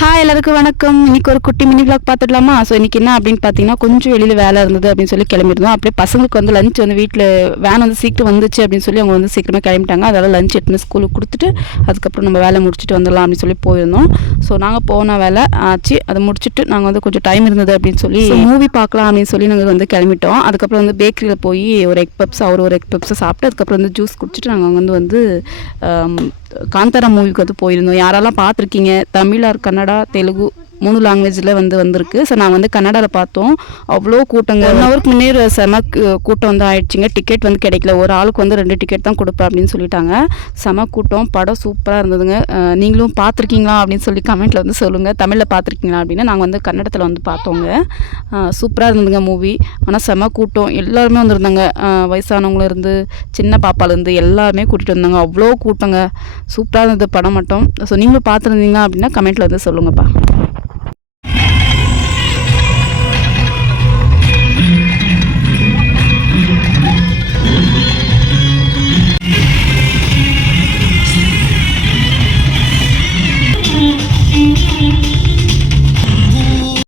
Hi எல்லாருக்கும் வணக்கம். இன்னைக்கு ஒரு குட்டி மினி vlog பார்த்துடலாமா? ஸோ இன்றைக்கி என்ன அப்படின்னு பார்த்தீங்கன்னா, கொஞ்சம் வெளியில் வேலை இருந்தது அப்படின்னு சொல்லி கிளம்பிருந்தோம். அப்படியே பசங்களுக்கு வந்து லஞ்ச் வந்து வீட்டில் வேன் வந்து சீக்கிரம் வந்துச்சு அப்படின்னு சொல்லி அவங்க வந்து சீக்கிரமாக கிளம்பிட்டாங்க. அதனால் லஞ்ச் எடுத்துன்னு ஸ்கூலுக்கு கொடுத்துட்டு அதுக்கப்புறம் நம்ம வேலை முடிச்சுட்டு வந்துடலாம் அப்படின்னு சொல்லி போயிருந்தோம். ஸோ நாங்கள் போன வேலை ஆச்சு. அதை முடிச்சுட்டு நாங்கள் வந்து கொஞ்சம் டைம் இருந்தது அப்படின்னு சொல்லி மூவி பார்க்கலாம் அப்படின்னு சொல்லி நாங்கள் வந்து கிளம்பிட்டோம். அதுக்கப்புறம் வந்து பேக்கரியில் போய் ஒரு எக் பப்ஸ் அவர் ஒரு எக் பப்ஸை சாப்பிட்டு அதுக்கப்புறம் வந்து ஜூஸ் குடிச்சிட்டு நாங்கள் வந்து காந்தாரா மூவிக்கு வந்து போயிருந்தோம். யாரெல்லாம் பார்த்துருக்கீங்க? தமிழ் ஆர் கன்னடா, தெலுங்கு 3 லாங்குவேஜில் வந்திருக்கு. ஸோ நான் வந்து கன்னடாவில் பார்த்தோம். அவ்வளோ கூட்டங்க. 1 ஹவருக்கு முன்னே செம கூட்டம் வந்து ஆயிடுச்சுங்க. டிக்கெட் வந்து கிடைக்கல. ஒரு ஆளுக்கு வந்து 2 டிக்கெட் தான் கொடுப்பேன் அப்படின்னு சொல்லிட்டாங்க. செம கூட்டம். படம் சூப்பராக இருந்ததுங்க. நீங்களும் பார்த்துருக்கீங்களா அப்படின்னு சொல்லி கமெண்ட்டில் வந்து சொல்லுங்கள். தமிழில் பார்த்துருக்கீங்களா அப்படின்னு. நாங்கள் வந்து கன்னடத்தில் வந்து பார்த்தோங்க. சூப்பராக இருந்ததுங்க மூவி. ஆனால் செம கூட்டம். எல்லாருமே வந்துருந்தாங்க. வயசானவங்களும் இருந்து சின்ன பாப்பாலேருந்து எல்லாருமே கூட்டிகிட்டு வந்தாங்க. அவ்வளோ கூட்டங்க. சூப்பராக இருந்தது படம் மட்டும். ஸோ நீங்களும் பார்த்துருந்தீங்க அப்படின்னா கமெண்ட்டில் வந்து சொல்லுங்கப்பா.